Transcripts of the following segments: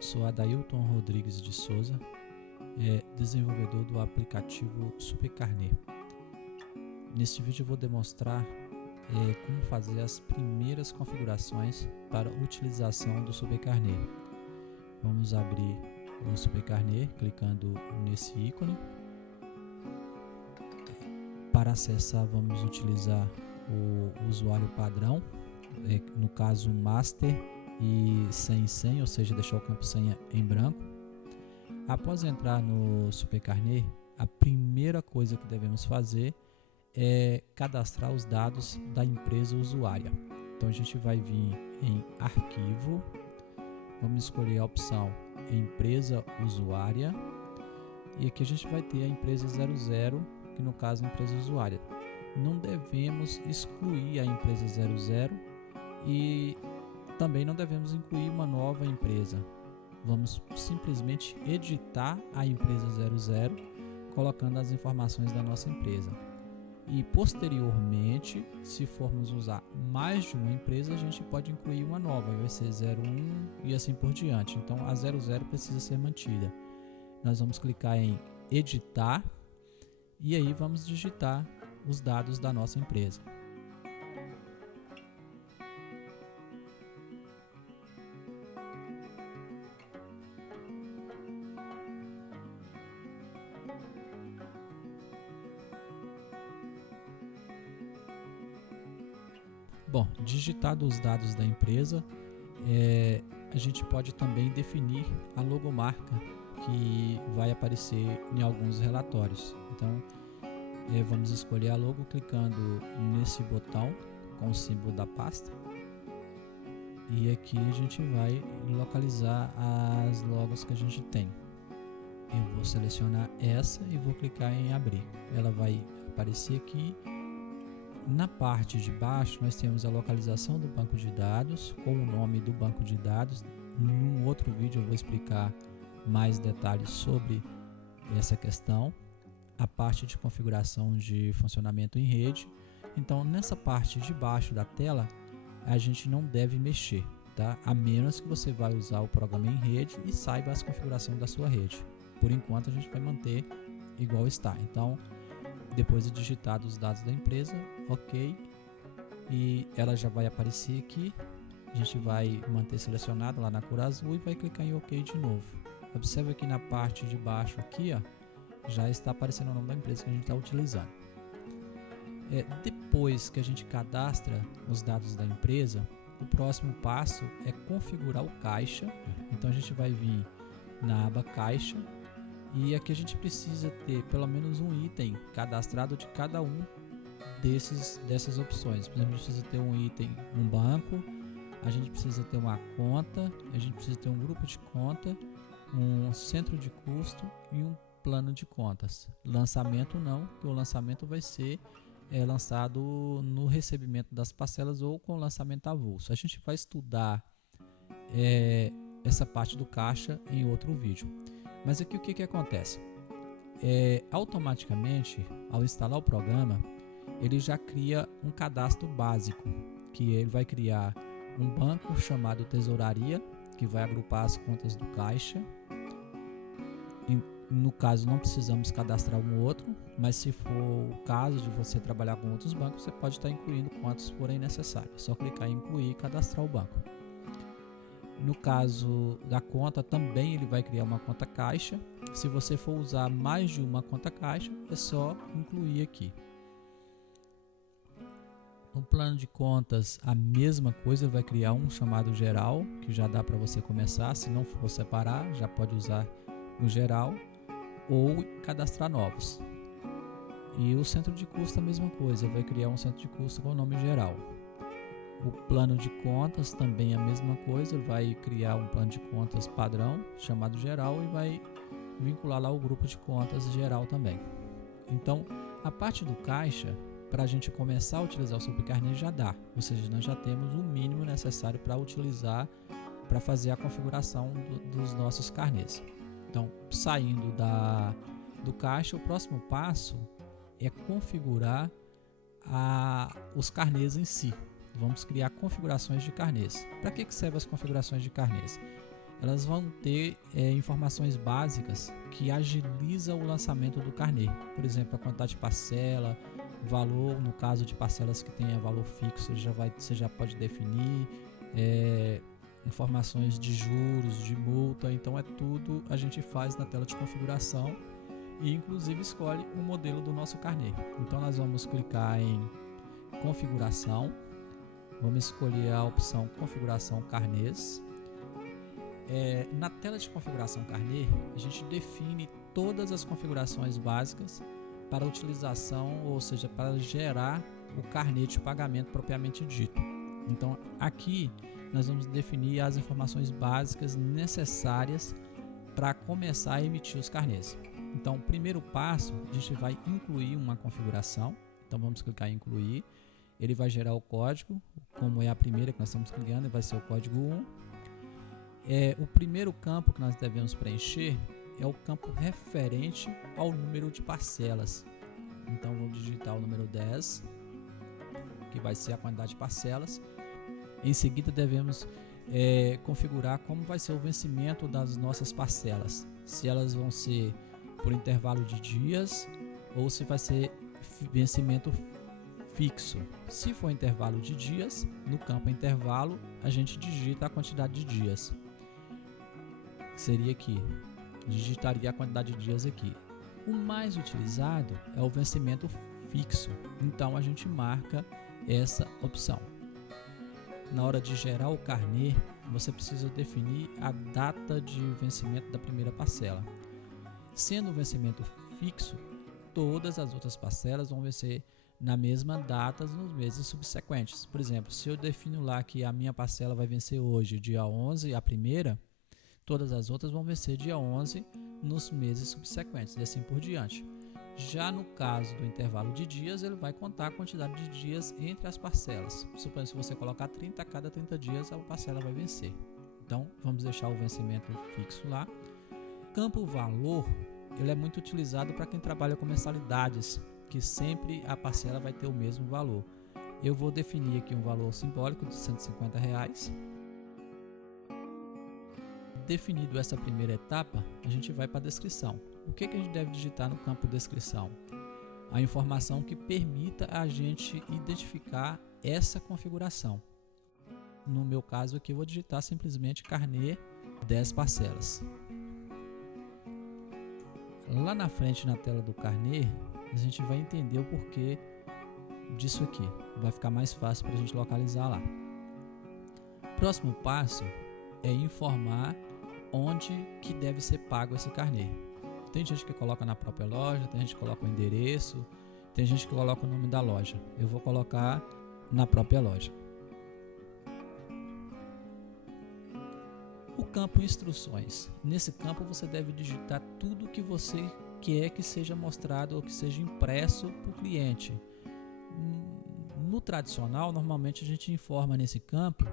sou Adailton Rodrigues de Souza, desenvolvedor do aplicativo Supercarnet. Neste vídeo eu vou demonstrar como fazer as primeiras configurações para utilização do Supercarnet. Vamos abrir o Supercarnet clicando nesse ícone. Para acessar, vamos utilizar o usuário padrão, no caso master e sem senha, ou seja, deixar o campo senha em branco. Após entrar no Supercarnet, a primeira coisa que devemos fazer é cadastrar os dados da empresa usuária. Então a gente vai vir em arquivo, vamos escolher a opção empresa usuária e aqui a gente vai ter a empresa 00, que no caso é a empresa usuária. Não devemos excluir a empresa 00 e também não devemos incluir uma nova empresa. Vamos simplesmente editar a empresa 00 colocando as informações da nossa empresa. E posteriormente, se formos usar mais de uma empresa, a gente pode incluir uma nova, vai ser 01 e assim por diante. Então a 00 precisa ser mantida. Nós vamos clicar em editar e aí vamos digitar os dados da nossa empresa. Bom, digitados os dados da empresa, a gente pode também definir a logomarca que vai aparecer em alguns relatórios. Então, vamos escolher a logo clicando nesse botão com o símbolo da pasta. E aqui a gente vai localizar as logos que a gente tem. Eu vou selecionar essa e vou clicar em abrir. Ela vai aparecer aqui. Na parte de baixo nós temos a localização do banco de dados com o nome do banco de dados. Num outro vídeo eu vou explicar mais detalhes sobre essa questão. A parte de configuração de funcionamento em rede. Então nessa parte de baixo da tela a gente não deve mexer, tá? A menos que você vai usar o programa em rede e saiba as configurações da sua rede. Por enquanto a gente vai manter igual está. Então depois de digitado os dados da empresa, ok, e ela já vai aparecer aqui. A gente vai manter selecionado lá na cor azul e vai clicar em ok de novo. Observe aqui na parte de baixo aqui, ó, já está aparecendo o nome da empresa que a gente está utilizando. Depois que a gente cadastra os dados da empresa, o próximo passo é configurar o caixa. Então a gente vai vir na aba caixa e aqui a gente precisa ter pelo menos um item cadastrado de cada um dessas opções. Por exemplo, a gente precisa ter um item, um banco, a gente precisa ter uma conta, a gente precisa ter um grupo de conta, um centro de custo e um plano de contas. Lançamento não, porque o lançamento vai ser lançado no recebimento das parcelas ou com lançamento avulso. A gente vai estudar essa parte do caixa em outro vídeo. Mas aqui o que acontece? Automaticamente, ao instalar o programa, ele já cria um cadastro básico, que ele vai criar um banco chamado tesouraria, que vai agrupar as contas do caixa. No caso, não precisamos cadastrar um outro, mas se for o caso de você trabalhar com outros bancos, você pode estar incluindo quantos forem necessários. É só clicar em incluir e cadastrar o banco. No caso da conta, também ele vai criar uma conta caixa. Se você for usar mais de uma conta caixa, é só incluir aqui. No plano de contas, a mesma coisa, ele vai criar um chamado geral, que já dá para você começar. Se não for separar, já pode usar o geral ou cadastrar novos. E o centro de custo a mesma coisa, vai criar um centro de custo com o nome geral. O plano de contas também é a mesma coisa, ele vai criar um plano de contas padrão chamado geral e vai vincular lá o grupo de contas geral também. Então a parte do caixa, para a gente começar a utilizar o Supercarnet já dá, ou seja, nós já temos o mínimo necessário para utilizar, para fazer a configuração dos nossos carnês. Então, saindo do caixa, o próximo passo é configurar os carnês em si. Vamos criar configurações de carnês. Para que servem as configurações de carnês? elas vão ter informações básicas que agilizam o lançamento do carnê. Por exemplo, a quantidade de parcela, valor, no caso de parcelas que tenha valor fixo, você já pode definir, informações de juros, de multa. Então tudo a gente faz na tela de configuração e inclusive escolhe o modelo do nosso carnê. Então nós vamos clicar em configuração, vamos escolher a opção configuração carnês. Na tela de configuração carnê, a gente define todas as configurações básicas para utilização, ou seja, para gerar o carnê de pagamento propriamente dito. Então aqui nós vamos definir as informações básicas necessárias para começar a emitir os carnês. Então, o primeiro passo, a gente vai incluir uma configuração. Então vamos clicar em incluir. Ele vai gerar o código, como é a primeira que nós estamos criando, vai ser o código 1. O primeiro campo que nós devemos preencher é o campo referente ao número de parcelas. Então vou digitar o número 10, que vai ser a quantidade de parcelas. Em seguida devemos configurar como vai ser o vencimento das nossas parcelas. Se elas vão ser por intervalo de dias ou se vai ser vencimento fixo. Se for intervalo de dias, no campo intervalo a gente digita a quantidade de dias. Seria aqui, digitaria a quantidade de dias aqui. O mais utilizado é o vencimento fixo, então a gente marca essa opção. Na hora de gerar o carnê, você precisa definir a data de vencimento da primeira parcela. Sendo o vencimento fixo, todas as outras parcelas vão vencer na mesma data nos meses subsequentes. Por exemplo, se eu defino lá que a minha parcela vai vencer hoje, dia 11, a primeira, todas as outras vão vencer dia 11 nos meses subsequentes e assim por diante. Já no caso do intervalo de dias, ele vai contar a quantidade de dias entre as parcelas. Suponho que se você colocar 30, a cada 30 dias a parcela vai vencer. Então, vamos deixar o vencimento fixo lá. Campo valor, ele é muito utilizado para quem trabalha com mensalidades, que sempre a parcela vai ter o mesmo valor. Eu vou definir aqui um valor simbólico de R$150. Definido essa primeira etapa, a gente vai para a descrição. O que a gente deve digitar no campo descrição? A informação que permita a gente identificar essa configuração. No meu caso aqui, eu vou digitar simplesmente carnê 10 parcelas. Lá na frente, na tela do carnê, a gente vai entender o porquê disso aqui. Vai ficar mais fácil para a gente localizar lá. Próximo passo é informar onde que deve ser pago esse carnê. Tem gente que coloca na própria loja, tem gente que coloca o endereço, tem gente que coloca o nome da loja. Eu vou colocar na própria loja. O campo instruções. Nesse campo você deve digitar tudo que você quer que seja mostrado ou que seja impresso para o cliente. No tradicional, normalmente a gente informa nesse campo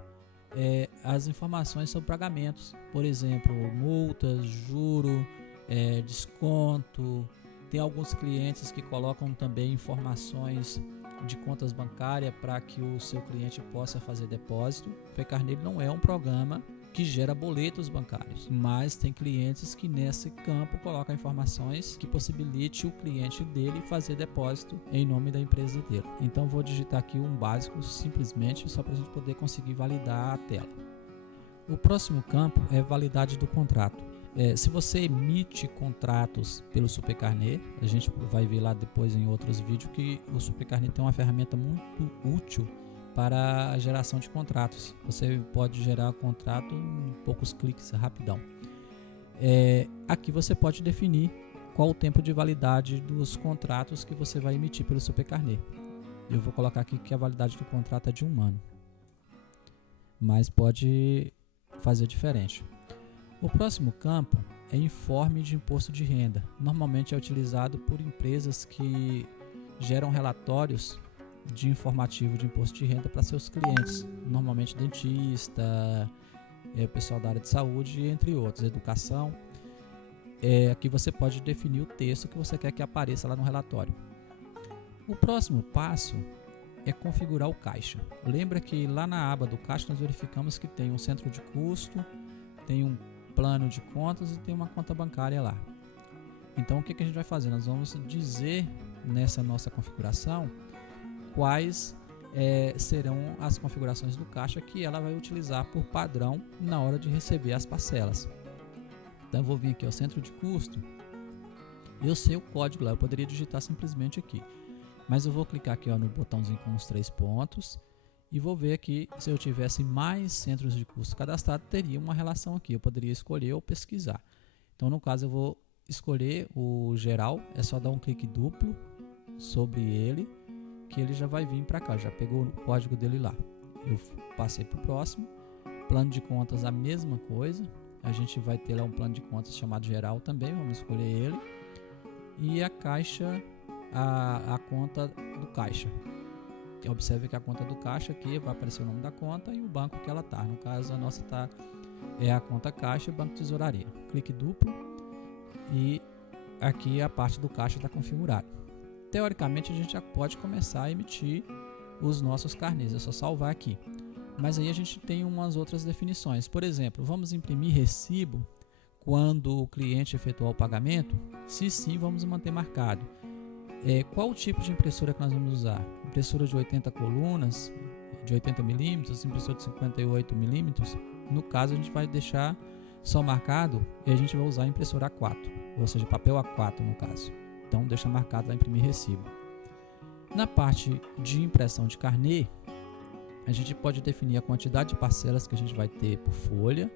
as informações sobre pagamentos. Por exemplo, multas, juro, desconto. Tem alguns clientes que colocam também informações de contas bancárias para que o seu cliente possa fazer depósito. O Paycarnê não é um programa que gera boletos bancários, mas tem clientes que nesse campo colocam informações que possibilite o cliente dele fazer depósito em nome da empresa dele. Então vou digitar aqui um básico simplesmente só para a gente poder conseguir validar a tela. O próximo campo é validade do contrato. Se você emite contratos pelo Supercarnê, a gente vai ver lá depois em outros vídeos que o Supercarnê tem uma ferramenta muito útil para a geração de contratos. Você pode gerar contrato em poucos cliques, rapidão. Aqui você pode definir qual o tempo de validade dos contratos que você vai emitir pelo Supercarnê. Eu vou colocar aqui que a validade do contrato é de 1 ano, mas pode fazer diferente. O próximo campo é informe de imposto de renda. Normalmente é utilizado por empresas que geram relatórios de informativo de imposto de renda para seus clientes, normalmente dentista, pessoal da área de saúde, entre outros, educação. Aqui você pode definir o texto que você quer que apareça lá no relatório. O próximo passo é configurar o caixa. Lembra que lá na aba do caixa nós verificamos que tem um centro de custo, tem um plano de contas e tem uma conta bancária lá. Então o que a gente vai fazer? Nós vamos dizer nessa nossa configuração quais serão as configurações do caixa que ela vai utilizar por padrão na hora de receber as parcelas. Então eu vou vir aqui ao centro de custo. Eu sei o código lá, eu poderia digitar simplesmente aqui, mas eu vou clicar aqui no botãozinho com os 3 pontos e vou ver aqui, se eu tivesse mais centros de custo cadastrados, teria uma relação aqui, eu poderia escolher ou pesquisar. Então no caso eu vou escolher o geral, é só dar um clique duplo sobre ele, que ele já vai vir para cá, já pegou o código dele lá. Eu passei para o próximo. Plano de contas, a mesma coisa, a gente vai ter lá um plano de contas chamado geral também, vamos escolher ele. E a caixa, a conta do caixa. Observe que a conta do caixa aqui vai aparecer o nome da conta e o banco que ela está. No caso, a nossa é a conta caixa e banco tesouraria. Clique duplo e aqui a parte do caixa está configurada. Teoricamente, a gente já pode começar a emitir os nossos carnês. É só salvar aqui. Mas aí a gente tem umas outras definições. Por exemplo, vamos imprimir recibo quando o cliente efetuar o pagamento? Se sim, vamos manter marcado. Qual o tipo de impressora que nós vamos usar? Impressora de 80 colunas, de 80 milímetros, impressora de 58 milímetros? No caso, a gente vai deixar só marcado e a gente vai usar a impressora A4, ou seja, papel A4 no caso. Então, deixa marcado lá imprimir recibo. Na parte de impressão de carnê, a gente pode definir a quantidade de parcelas que a gente vai ter por folha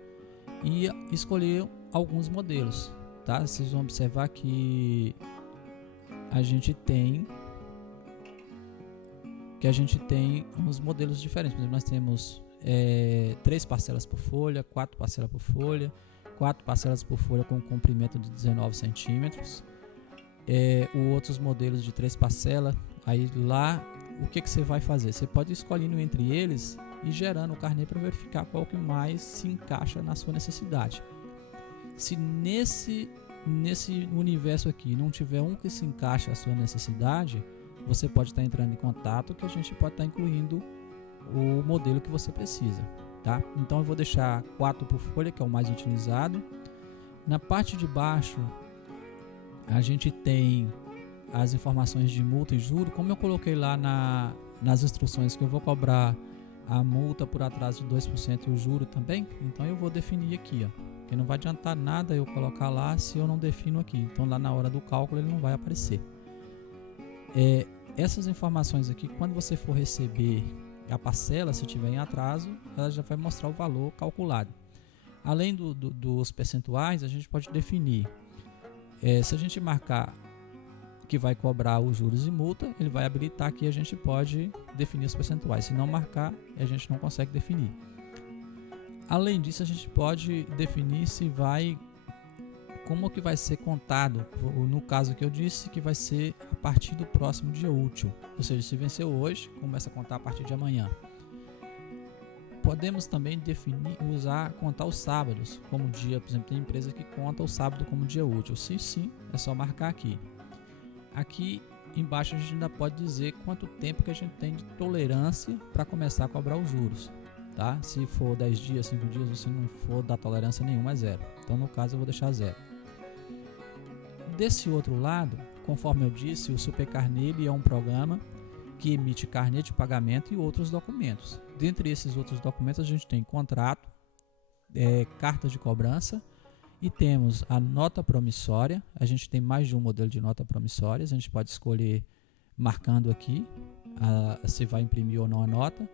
e escolher alguns modelos. Tá? Vocês vão observar que a gente tem uns modelos diferentes. Por exemplo, nós temos 3 parcelas por folha, 4 parcelas por folha, 4 parcelas por folha com comprimento de 19 centímetros. Outros modelos de 3 parcelas. Aí lá, o que você vai fazer? Você pode ir escolhendo entre eles e gerando o carnê para verificar qual que mais se encaixa na sua necessidade. Se nesse universo aqui não tiver um que se encaixa à sua necessidade, você pode estar entrando em contato que a gente pode estar incluindo o modelo que você precisa. Tá? Então eu vou deixar 4 por folha, que é o mais utilizado. Na parte de baixo, a gente tem as informações de multa e juro. Como eu coloquei lá nas instruções que eu vou cobrar a multa por atraso de 2% e o juro também, então eu vou definir aqui, porque não vai adiantar nada eu colocar lá se eu não defino aqui. Então lá na hora do cálculo ele não vai aparecer. Essas informações aqui, quando você for receber a parcela, se tiver em atraso, ela já vai mostrar o valor calculado. Além dos percentuais, a gente pode definir, se a gente marcar que vai cobrar os juros e multa, ele vai habilitar que a gente pode definir os percentuais. Se não marcar, a gente não consegue definir. Além disso, a gente pode definir como que vai ser contado. No caso que eu disse, que vai ser a partir do próximo dia útil. Ou seja, se venceu hoje, começa a contar a partir de amanhã. Podemos também definir, contar os sábados como dia. Por exemplo, tem empresa que conta o sábado como dia útil. Se sim, é só marcar aqui. Aqui embaixo a gente ainda pode dizer quanto tempo que a gente tem de tolerância para começar a cobrar os juros. Tá? Se for 10 dias, 5 dias, ou se não for da tolerância nenhuma, é 0. Então no caso eu vou deixar 0. Desse outro lado, conforme eu disse, o Supercarnê é um programa que emite carnê de pagamento e outros documentos. Dentre esses outros documentos a gente tem contrato, carta de cobrança e temos a nota promissória. A gente tem mais de um modelo de nota promissórias, a gente pode escolher marcando aqui se vai imprimir ou não a nota.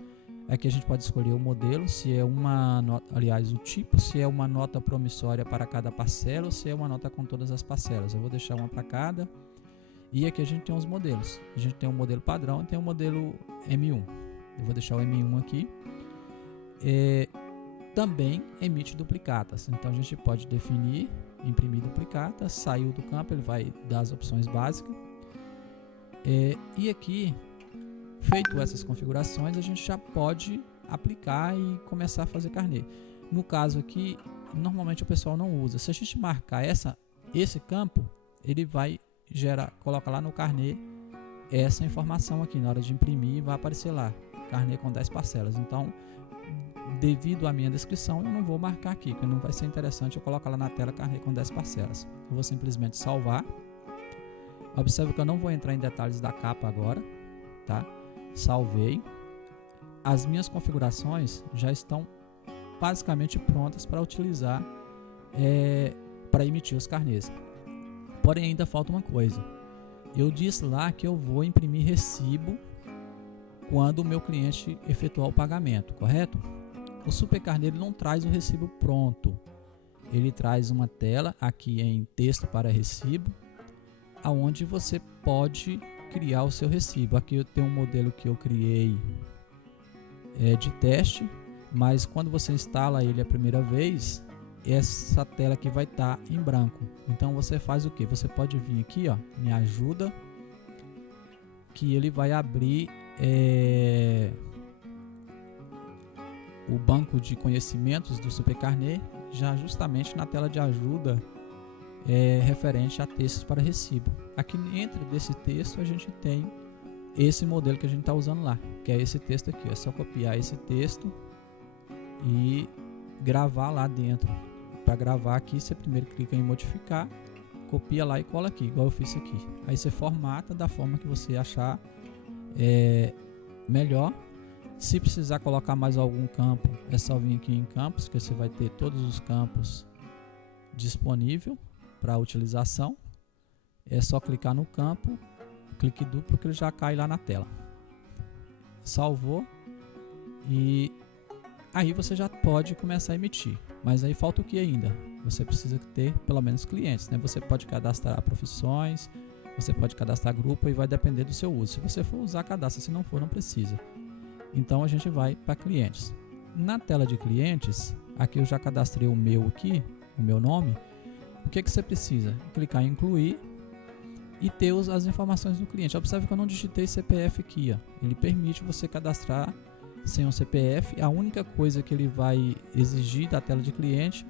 Aqui a gente pode escolher o modelo, se é uma nota, aliás, o tipo, se é uma nota promissória para cada parcela ou se é uma nota com todas as parcelas. Eu vou deixar uma para cada. E aqui a gente tem os modelos. A gente tem um modelo padrão e tem um modelo M1. Eu vou deixar o M1 aqui. Também emite duplicatas. Então a gente pode definir, imprimir duplicatas. Saiu do campo, ele vai dar as opções básicas. E aqui, feito essas configurações, a gente já pode aplicar e começar a fazer carnê. No caso aqui, normalmente o pessoal não usa. Se a gente marcar esse campo, ele vai coloca lá no carnê essa informação aqui. Na hora de imprimir, vai aparecer lá, carnê com 10 parcelas. Então, devido à minha descrição, eu não vou marcar aqui, porque não vai ser interessante eu colocar lá na tela carnê com 10 parcelas. Eu vou simplesmente salvar. Observe que eu não vou entrar em detalhes da capa agora, tá? Salvei. As minhas configurações já estão basicamente prontas para utilizar para emitir os carnês. Porém, ainda falta uma coisa. Eu disse lá que eu vou imprimir recibo quando o meu cliente efetuar o pagamento, correto? O Supercarnê ele não traz o recibo pronto. Ele traz uma tela aqui em texto para recibo, aonde você pode criar o seu recibo. Aqui eu tenho um modelo que eu criei de teste, mas quando você instala ele a primeira vez, essa tela aqui vai estar em branco. Então você faz o que? Você pode vir aqui, ó, me ajuda, que ele vai abrir o banco de conhecimentos do Supercarnê, já justamente na tela de ajuda referente a textos para recibo. Aqui dentro desse texto a gente tem esse modelo que a gente está usando lá, que é esse texto aqui. É só copiar esse texto e gravar lá dentro. Para gravar aqui, você primeiro clica em modificar, copia lá e cola aqui, igual eu fiz aqui. Aí você formata da forma que você achar melhor. Se precisar colocar mais algum campo, é só vir aqui em campos, que você vai ter todos os campos disponível para utilização. É só clicar no campo, clique duplo que ele já cai lá na tela. Salvou e aí você já pode começar a emitir. Mas aí falta o que ainda? Você precisa ter pelo menos clientes, né? Você pode cadastrar profissões, você pode cadastrar grupo e vai depender do seu uso. Se você for usar, cadastra, se não for, não precisa. Então a gente vai para clientes. Na tela de clientes, aqui eu já cadastrei o meu aqui, o meu nome. O que você precisa? Clicar em incluir e ter as informações do cliente. Observe que eu não digitei CPF aqui, ó. Ele permite você cadastrar sem um CPF. A única coisa que ele vai exigir da tela de cliente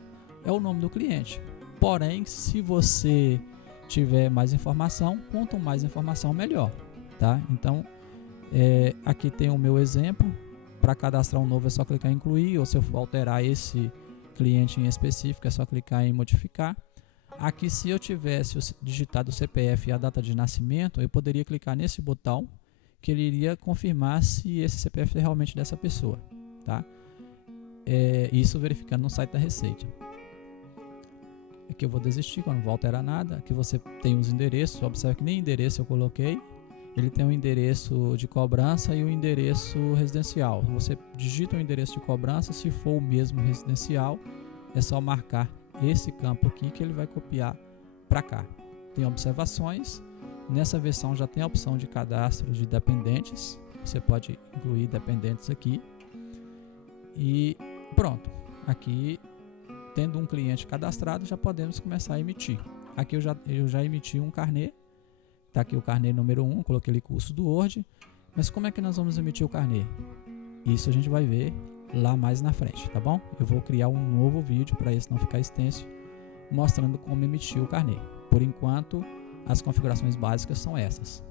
é o nome do cliente. Porém, se você tiver mais informação, quanto mais informação, melhor, tá? Então, aqui tem o meu exemplo. Para cadastrar um novo é só clicar em incluir, ou se eu for alterar esse cliente em específico, é só clicar em modificar. Aqui, se eu tivesse digitado o CPF e a data de nascimento, eu poderia clicar nesse botão, que ele iria confirmar se esse CPF é realmente dessa pessoa, tá? Isso verificando no site da Receita. Aqui eu vou desistir, que eu não vou alterar nada. Aqui você tem os endereços, observe que nem endereço eu coloquei. Ele tem um endereço de cobrança e um endereço residencial. Você digita o endereço de cobrança, se for o mesmo residencial, é só marcar esse campo aqui que ele vai copiar para cá. Tem observações. Nessa versão já tem a opção de cadastro de dependentes. Você pode incluir dependentes aqui. E pronto. Aqui, tendo um cliente cadastrado, já podemos começar a emitir. Aqui eu já emiti um carnê. Está aqui o carnê número 1, coloquei ali curso do Word. Mas como é que nós vamos emitir o carnê? Isso a gente vai ver lá mais na frente, tá bom? Eu vou criar um novo vídeo para esse não ficar extenso, mostrando como emitir o carnê. Por enquanto, as configurações básicas são essas.